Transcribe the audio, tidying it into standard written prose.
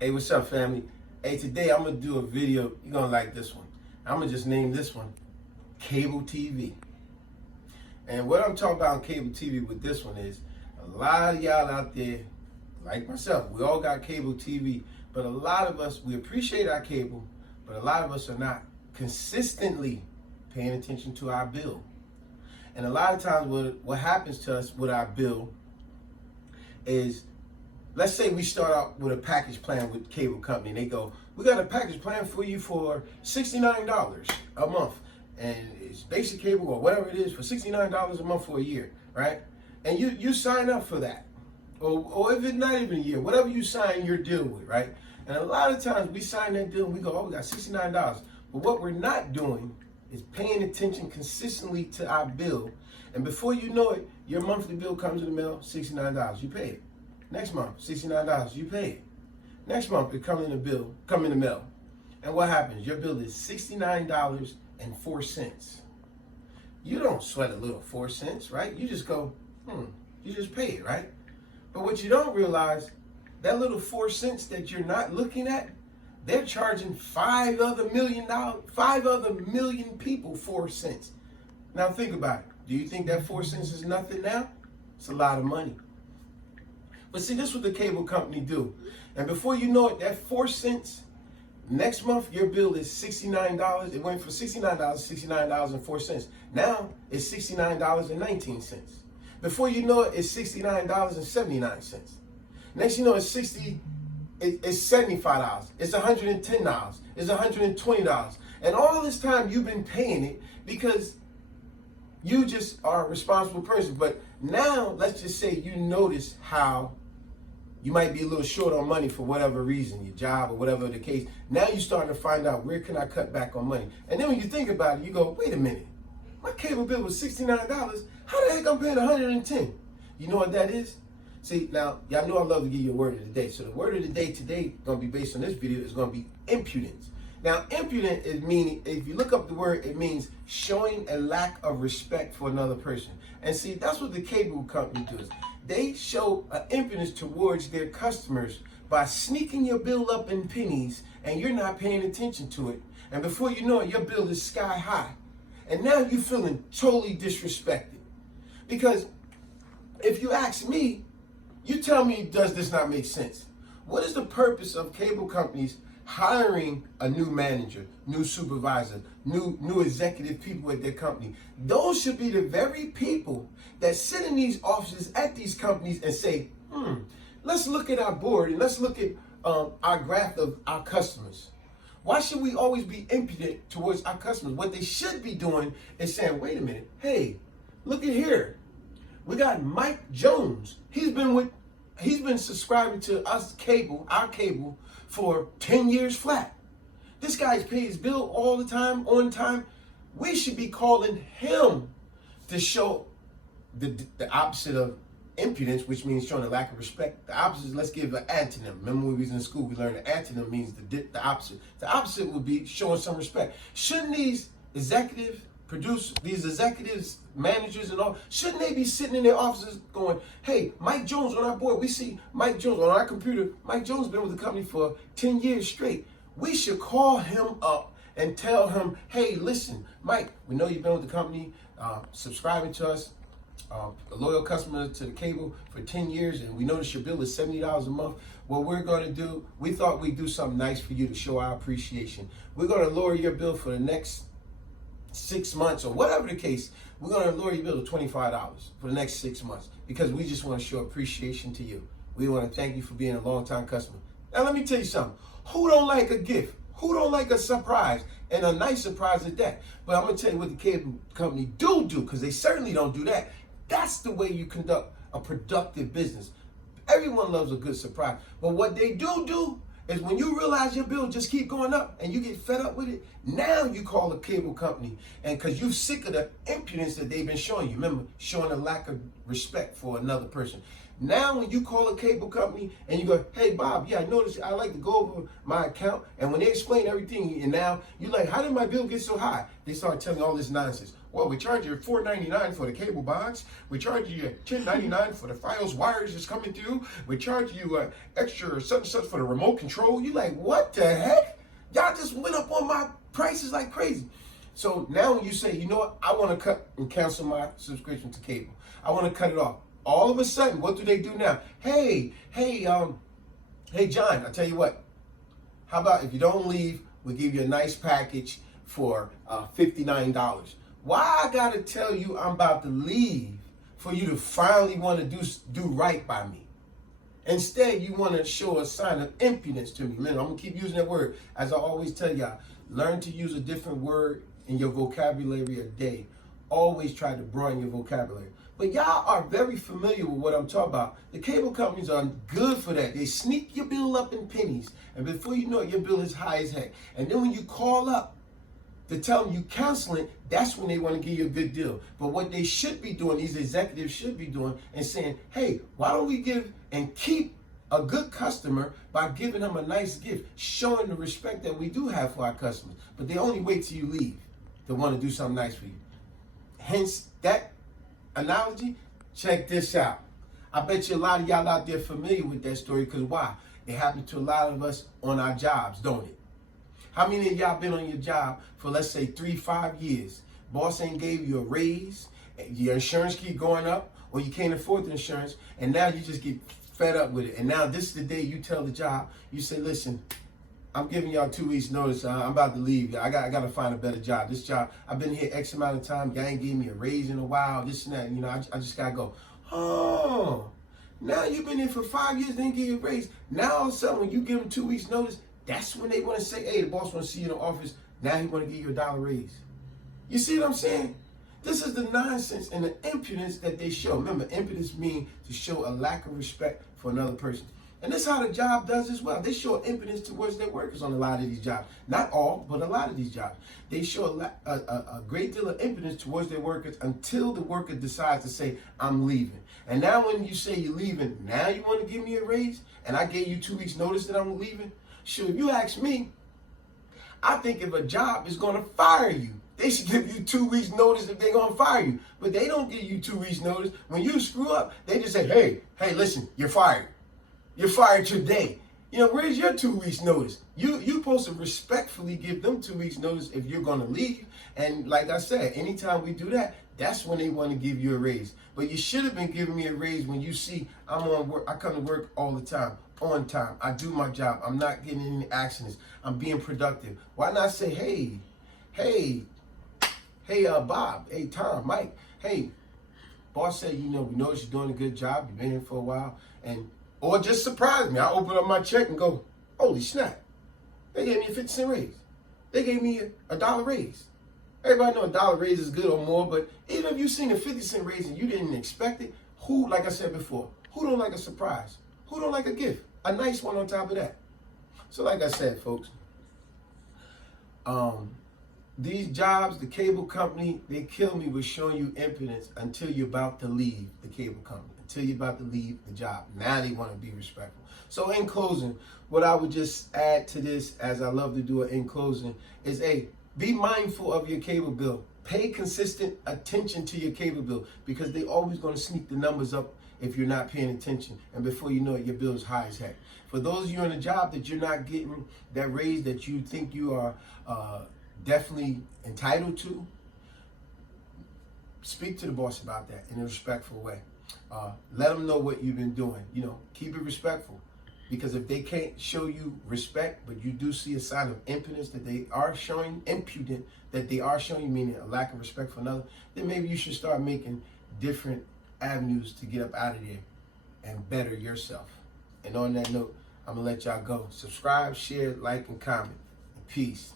Hey, what's up, family? Hey, today I'm gonna do a video. You're gonna like this one. I'm gonna just name this one Cable TV. And what I'm talking about on cable TV with this one is a lot of y'all out there, like myself, we all got cable TV, but a lot of us, we appreciate our cable, but a lot of us are not consistently paying attention to our bill. And a lot of times what happens to us with our bill is, let's say we start out with a package plan with cable company and they go, we got a package plan for you for $69 a month. And it's basic cable or whatever it is for $69 a month for a year, right? And you sign up for that. Or if it's not even a year, whatever you sign your deal with, right? And a lot of times we sign that deal and we go, oh, we got $69. But what we're not doing is paying attention consistently to our bill. And before you know it, your monthly bill comes in the mail, $69, you pay it. Next month, $69, you pay it. Next month, it come in the mail. And what happens? Your bill is $69.04. You don't sweat a little 4 cents, right? You just go, you just pay it, right? But what you don't realize, that little 4 cents that you're not looking at, they're charging 5 other million people 4 cents. Now think about it. Do you think that 4 cents is nothing now? It's a lot of money. But see, this is what the cable company do. And before you know it, that 4 cents, next month your bill is $69. It went from $69, $69.04. Now it's $69.19. Before you know it, it's $69.79. Next you know it's $75. It's $110. It's $120. And all this time you've been paying it because you just are a responsible person. But now let's just say you notice how you might be a little short on money for whatever reason, your job or whatever the case. Now you're starting to find out, where can I cut back on money? And then when you think about it, you go, wait a minute. My cable bill was $69. How the heck I'm paying $110? You know what that is? See, now, y'all know I love to give you a word of the day. So the word of the day today, going to be based on this video, is going to be impudence. Now, impudent is meaning, if you look up the word, it means showing a lack of respect for another person. And see, that's what the cable company does. They show an impudence towards their customers by sneaking your bill up in pennies and you're not paying attention to it. And before you know it, your bill is sky high. And now you're feeling totally disrespected. Because if you ask me, you tell me, does this not make sense? What is the purpose of cable companies hiring a new manager, new supervisor, new executive people at their company? Those should be the very people that sit in these offices at these companies and say, let's look at our board and let's look at our graph of our customers. Why should we always be impudent towards our customers? What they should be doing is saying, wait a minute, hey, look at here. We got Mike Jones. He's been subscribing to our cable for 10 years flat. This guy's paid his bill all the time, on time. We should be calling him to show the opposite of impudence, which means showing a lack of respect. The opposite is, let's give an antonym. Remember when we was in school, we learned the antonym means the opposite. The opposite would be showing some respect. Shouldn't these executives, managers and all, shouldn't they be sitting in their offices going, hey, Mike Jones on our board, we see Mike Jones on our computer. Mike Jones been with the company for 10 years straight. We should call him up and tell him, hey, listen, Mike, we know you've been with the company, subscribing to us, a loyal customer to the cable for 10 years, and we notice your bill is $70 a month. What we're going to do, we thought we'd do something nice for you to show our appreciation. We're going to lower your bill for the next 6 months or whatever the case. We're going to lower your bill to $25 for the next 6 months because we just want to show appreciation to you. We want to thank you for being a long-time customer. Now, let me tell you something. Who don't like a gift? Who don't like a surprise? And a nice surprise at that. But I'm going to tell you what the cable company do, because they certainly don't do that. That's the way you conduct a productive business. Everyone loves a good surprise. But what they do is, when you realize your bill just keep going up and you get fed up with it, now you call the cable company, and because you're sick of the impudence that they've been showing you. Remember, showing a lack of respect for another person. Now, when you call a cable company and you go, hey, Bob, yeah, I noticed I like to go over my account. And when they explain everything, and now you're like, how did my bill get so high? They start telling all this nonsense. Well, we charge you $4.99 for the cable box. We charge you $10.99 for the Fios wires that's coming through. We charge you extra such and such for the remote control. You're like, what the heck? Y'all just went up on my prices like crazy. So now when you say, you know what, I want to cut and cancel my subscription to cable. I want to cut it off. All of a sudden, what do they do now? Hey, John, I tell you what, how about if you don't leave, we'll give you a nice package for $59. Why I gotta tell you I'm about to leave for you to finally want to do right by me? Instead, you want to show a sign of impudence to me. I'm gonna keep using that word. As I always tell y'all, learn to use a different word in your vocabulary a day. Always try to broaden your vocabulary. But y'all are very familiar with what I'm talking about. The cable companies are good for that. They sneak your bill up in pennies, and before you know it, your bill is high as heck. And then when you call up to tell them you canceling, that's when they want to give you a good deal. But what they should be doing, these executives should be doing, and saying, hey, why don't we give and keep a good customer by giving them a nice gift, showing the respect that we do have for our customers. But they only wait till you leave to want to do something nice for you. Hence that analogy. Check this out. I bet you a lot of y'all out there familiar with that story, because why? It happened to a lot of us on our jobs, don't it? How many of y'all been on your job for, let's say, 3-5 years? Boss ain't gave you a raise, your insurance keep going up, or you can't afford the insurance, and now you just get fed up with it. And now this is the day you tell the job, you say, listen, I'm giving y'all 2 weeks notice. I'm about to leave. I got to find a better job. This job, I've been here X amount of time. Y'all ain't gave me a raise in a while, this and that. You know, I just got to go. Oh, now you've been here for 5 years, they didn't give you a raise. Now all of a sudden, when you give them 2 weeks notice, that's when they want to say, hey, the boss want to see you in the office. Now he want to give you $1 raise. You see what I'm saying? This is the nonsense and the impudence that they show. Remember, impudence means to show a lack of respect for another person. And this is how the job does as well. They show impudence towards their workers on a lot of these jobs. Not all, but a lot of these jobs. They show a great deal of impudence towards their workers until the worker decides to say, I'm leaving. And now when you say you're leaving, now you want to give me a raise? And I gave you 2 weeks notice that I'm leaving? Sure, if you ask me, I think if a job is going to fire you, they should give you 2 weeks notice if they're going to fire you. But they don't give you 2 weeks notice. When you screw up, they just say, hey, listen, you're fired. You're fired today. You know, where's your 2 weeks notice? You're supposed to respectfully give them 2 weeks notice if you're going to leave. And like I said, anytime we do that, that's when they want to give you a raise. But you should have been giving me a raise when you see I'm on work. I come to work all the time, on time. I do my job. I'm not getting any accidents. I'm being productive. Why not say, hey, Bob, hey, Tom, Mike, hey, boss said, we noticed you're doing a good job. You've been here for a while. Or just surprise me. I open up my check and go, holy snap. They gave me a 50-cent raise. They gave me a $1 raise. Everybody know a $1 raise is good or more, but even if you seen a 50-cent raise and you didn't expect it, who, like I said before, who don't like a surprise? Who don't like a gift? A nice one on top of that. So like I said, folks, these jobs, the cable company, they kill me with showing you impudence until you're about to leave the cable company, until you're about to leave the job. Now they want to be respectful. So in closing, what I would just add to this, as I love to do it in closing, is be mindful of your cable bill. Pay consistent attention to your cable bill, because they're always going to sneak the numbers up if you're not paying attention. And before you know it, your bill is high as heck. For those of you in a job that you're not getting that raise that you think you are definitely entitled to, speak to the boss about that in a respectful way. Let them know what you've been doing. Keep it respectful. Because if they can't show you respect, but you do see a sign of impudence that they are showing, impudent that they are showing you, meaning a lack of respect for another, then maybe you should start making different avenues to get up out of there and better yourself. And on that note, I'm going to let y'all go. Subscribe, share, like, and comment. And peace.